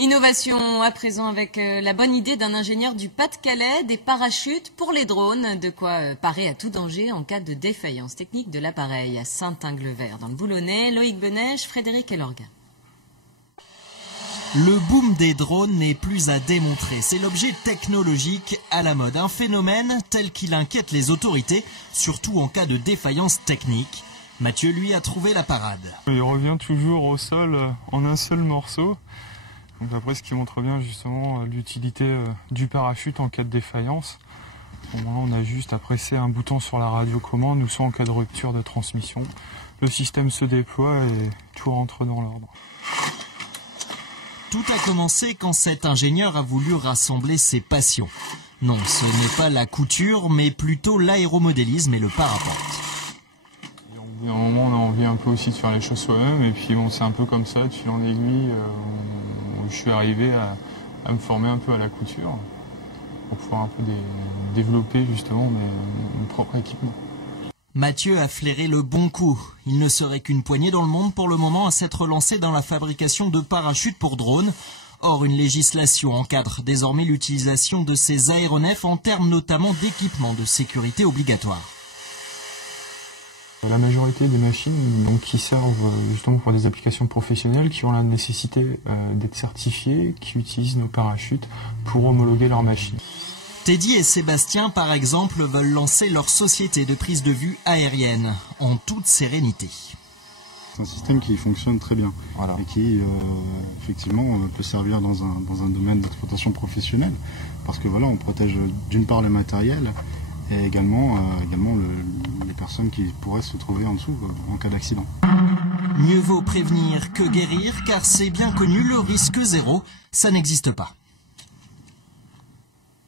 Innovation à présent avec la bonne idée d'un ingénieur du Pas-de-Calais, des parachutes pour les drones, de quoi parer à tout danger en cas de défaillance technique de l'appareil. À Saint-Inglevert, dans le Boulonnais, Loïc Benèche, Frédéric Elorga. Le boom des drones n'est plus à démontrer. C'est l'objet technologique à la mode. Un phénomène tel qu'il inquiète les autorités, surtout en cas de défaillance technique. Mathieu, lui, a trouvé la parade. Il revient toujours au sol en un seul morceau. Donc après, ce qui montre bien justement l'utilité du parachute en cas de défaillance. À ce moment-là, on a juste à presser un bouton sur la radiocommande ou soit en cas de rupture de transmission. Le système se déploie et tout rentre dans l'ordre. Tout a commencé quand cet ingénieur a voulu rassembler ses passions. Non, ce n'est pas la couture, mais plutôt l'aéromodélisme et le parapente. À un moment, on a envie un peu aussi de faire les choses soi-même. Et puis bon, c'est un peu comme ça, de fil en aiguille, où je suis arrivé à me former un peu à la couture pour pouvoir un peu développer justement mon propre équipement. Mathieu a flairé le bon coup. Il ne serait qu'une poignée dans le monde pour le moment à s'être lancé dans la fabrication de parachutes pour drones. Or, une législation encadre désormais l'utilisation de ces aéronefs en termes notamment d'équipements de sécurité obligatoires. La majorité des machines donc, qui servent justement pour des applications professionnelles, qui ont la nécessité d'être certifiées, qui utilisent nos parachutes pour homologuer leurs machines. Teddy et Sébastien, par exemple, veulent lancer leur société de prise de vue aérienne, en toute sérénité. C'est un système qui fonctionne très bien, voilà, et qui effectivement peut servir dans un domaine d'exploitation professionnelle, parce que voilà, on protège d'une part le matériel, et également les personnes qui pourraient se trouver en dessous en cas d'accident. Mieux vaut prévenir que guérir, car c'est bien connu, le risque zéro, ça n'existe pas.